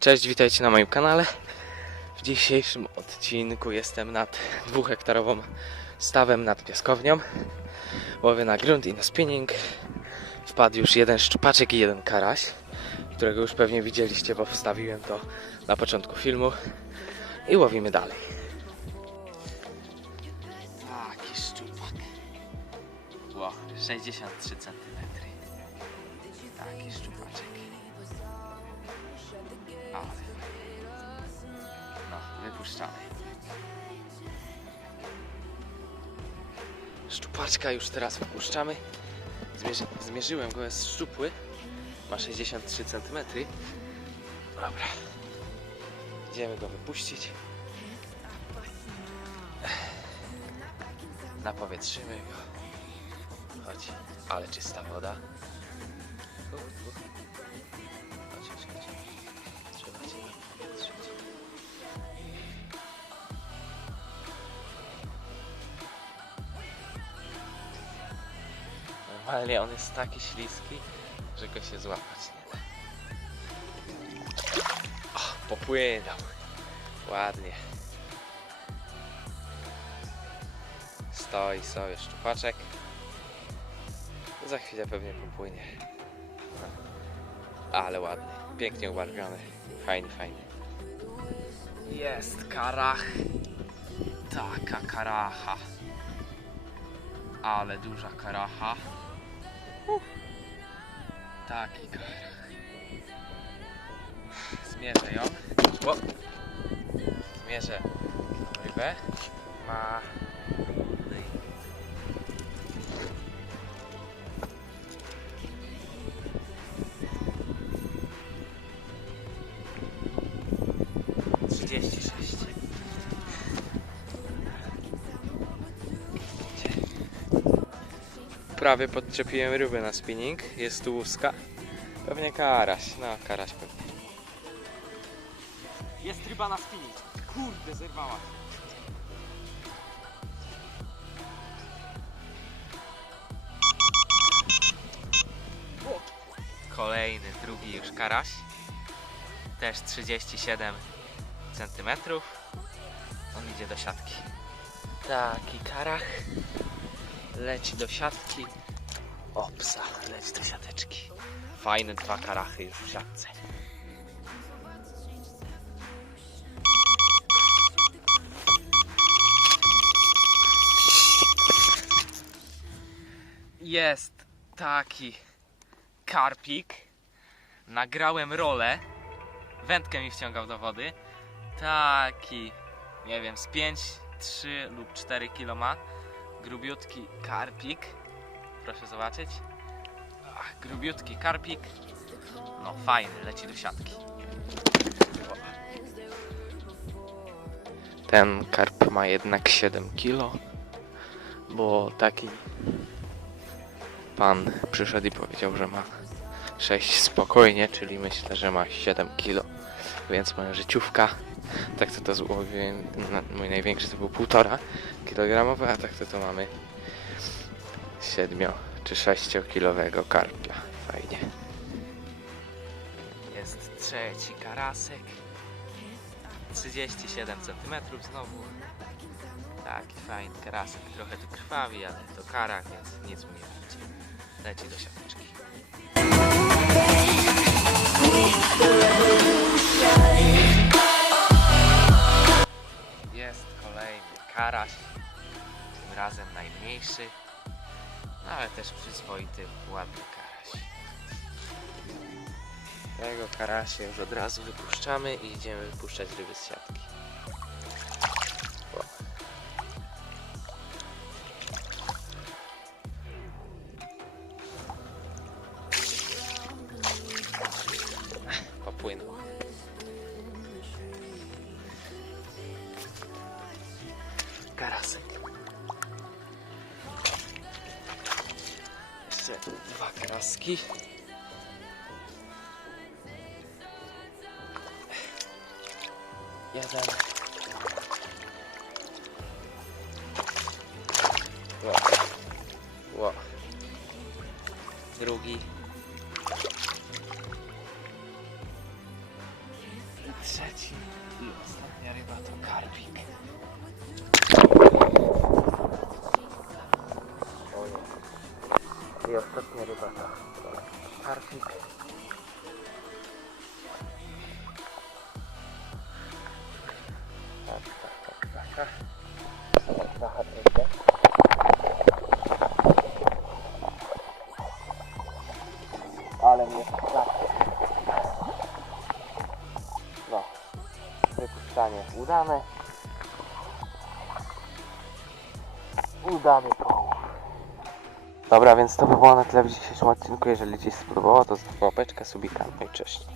Cześć, witajcie na moim kanale. W dzisiejszym odcinku jestem nad dwuhektarową stawem nad piaskownią. Łowię na grunt i na spinning. Wpadł już jeden szczupaczek i jeden karaś, którego już pewnie widzieliście, bo wstawiłem to na początku filmu. I łowimy dalej. Taki szczupak. Ło, 63 cm. Taki szczupaczek. Wypuszczamy. Szczupaczka już teraz wypuszczamy. Zmierzy, zmierzyłem go, jest szczupły. Ma 63 cm. Dobra. Idziemy go wypuścić. Napowietrzymy go. Chodź, ale czysta woda. U, u. Normalnie on jest taki śliski, że go się złapać nie da. O, popłynął. Ładnie. Stoi sobie szczupaczek. Za chwilę pewnie popłynie. Ale ładny. Pięknie ubarwiony. Fajny, fajny. Jest karach. Taka karacha. Ale duża karacha. Taki karach. Zmierzę ją. O. Zmierzę rybę. Ma... Prawie podczepiłem rybę na spinning. Jest tu łuska. Pewnie karaś. No, karaś pewnie. Jest ryba na spinning. Kurde, zerwała. Kolejny, drugi już karaś. Też 37 cm. On idzie do siatki. Taki karach leci do siatki. O psa, leci do siateczki. Fajne dwa karachy już w siatce. Jest taki karpik. Nagrałem rolę. Wędkę mi wciągał do wody. Taki, nie wiem, z 5, 3 lub 4 kilo ma grubiutki karpik. Proszę zobaczyć. Ach, grubiutki karpik. No fajny, leci do siatki. Ten karp ma jednak 7 kilo, bo taki pan przyszedł i powiedział, że ma 6 spokojnie, czyli myślę, że ma 7 kilo. Więc moja życiówka, tak to to złowiłem, mój największy to był 1,5 kilogramowy, a tak to to mamy 7 czy 6 kilowego karpia. Fajnie. Jest trzeci karasek. 37 cm znowu. Taki fajny karasek. Trochę tu krwawi, ale to kara, więc nic mu nie będzie. Leci do siateczki. Najmniejszy. No ale też przyzwoity, ładny karaś. Tego karasia już od razu wypuszczamy i idziemy wypuszczać ryby z siatki. Popłynął. Jeszcze dwa karaski. Jeden. Ło. Ło. Drugi. Trzeci i ostatnia ryba to karpik. I ostatnia ryba to karpik. Tak, tak, tak, tak. tak. Zacha trochę. Ale mnie strasznie. No. Wypuszczanie udane. Udany połów. Dobra, więc to by było na tyle w dzisiejszym odcinku. Jeżeli się spodobało, to łapeczkę, subika. No i cześć.